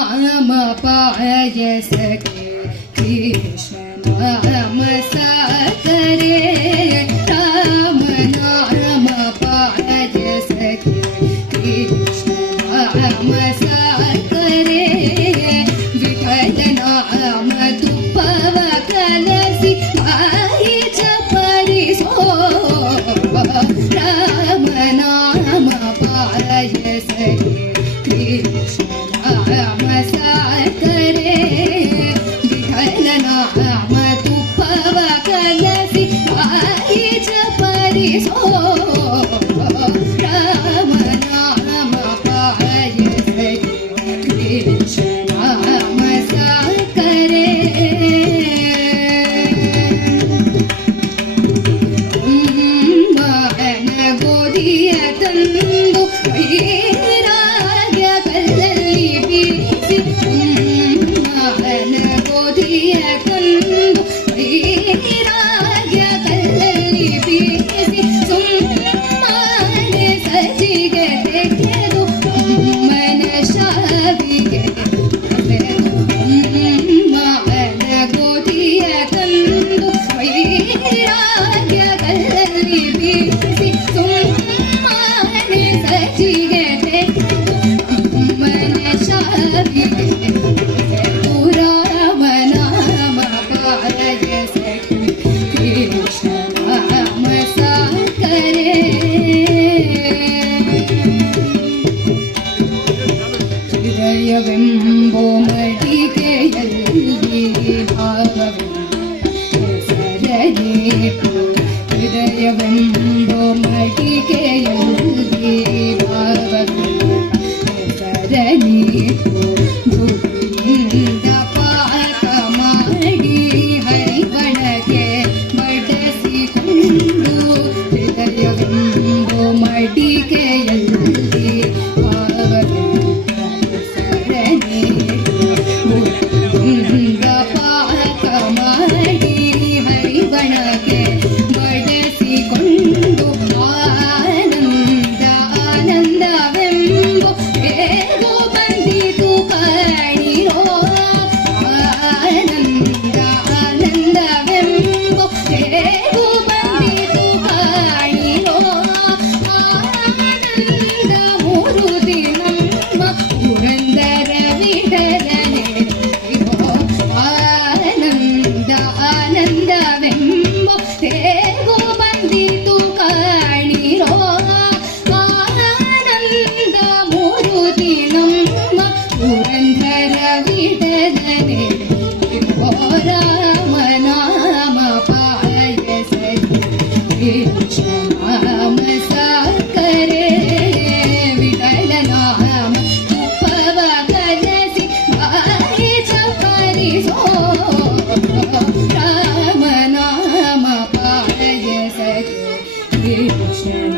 नाम पाय सके कृष्ण नाम साकरे राम नाम पाय सके कृष्ण नाम साकरे विठल नाम तुपव कलसी आई चपरी सो राम नाम पाय सके कृष्ण नाम साकरे विठल नाम तुपव कलसी आई चपरी सो राम नाम पाय सके कृष्ण नाम साकरे गोदिಯ ತಂದು ವೈರಾಗ್ಯ ಕಲ್ಲಲ್ಲಿ ಬೀಸಿ ಗೋದಿಯ ತಂದು ವೈರಾಗ್ಯ ಕಲ್ಲಲ್ಲಿ ಬೀಸಿ ಸುಮ್ಮನೆ ಸಜಿಗೆ ತೆಗೆದು ಮನ ಶಾವಿಗೆ ಗೋದಿಯ ತಂದು ವೈರಾಗ್ಯ ಕಲ್ಲಲ್ಲಿ ಬೀಸಿ ಸುಮ್ಮನೆ ಸಜಿಗೆ ತೆಗೆದು ಮನ ಶಾವಿಗೆ ರಾಮ ನಾಮ ಪಾಯ ಸಖಿ ಕೃಷ್ಣ ನಾಮ ಸಾಕರೆ ಹೃದಯವೆಂಬೋ ಮಡಿಕೆಯಲ್ಲಿ ಭಾವವೆಂಬ ಹೃದಯವೆಂಬೋ ಮಡಿಕೆಯಲ್ಲಿ ಭಾವವೆಂಬ ಭೂಮಿಯಿಂದ ಪಾಕ ಮಾಡಿ ಹರಿಗಣಗೆ ಬಡಿಸಿಕೊಂಡು ಹೃದಯವೆಂಬೋ ಮಡಿಕೆಯಲ್ಲಿ ಭಾವವೆಂಬ ಭೂಮಿಯಿಂದ ಪಾಕ ಮಾಡಿ ಹರಿಗಣಗೆ ಬಡಿಸಿಕೊಂಡು ಆನಂದ ಆನಂದವೆಂಬೋ ಹೇಗೋ ಬಂದಿತು ಕಾಣಿರೋ ಆನಂದ ಆನಂದವೆಂಬೋ ಹೇಗೋ ಬಂದಿತು ಕಾಣಿರೋ ಆನಂದ ಮೂರುತಿ ನಮ್ಮ ಪುರಂದರ ವಿಠಲನೆ ಆನಂದ ಆನಂದವೆಂಬೋ ಹೇಗೋ ಬಂದಿತು ಕಾಣಿರೋ ಆನಂದ ಮೂರುತಿ ನಮ್ಮ ಪುರಂದರ ವಿಠಲನೆ ರಾಮ ನಾಮ ಪಾಯ ಸಖಿ ಕೃಷ್ಣ ನಾಮ ಸಾಕರೆ ವಿಠಲ ನಾಮ ತುಪವ ಕಲಸಿ ಬಾಯಿ ಚಪರಿ ಸೋ ರಾಮ ನಾಮ ಪಾಯ ಸಖಿ ಕೃಷ್ಣ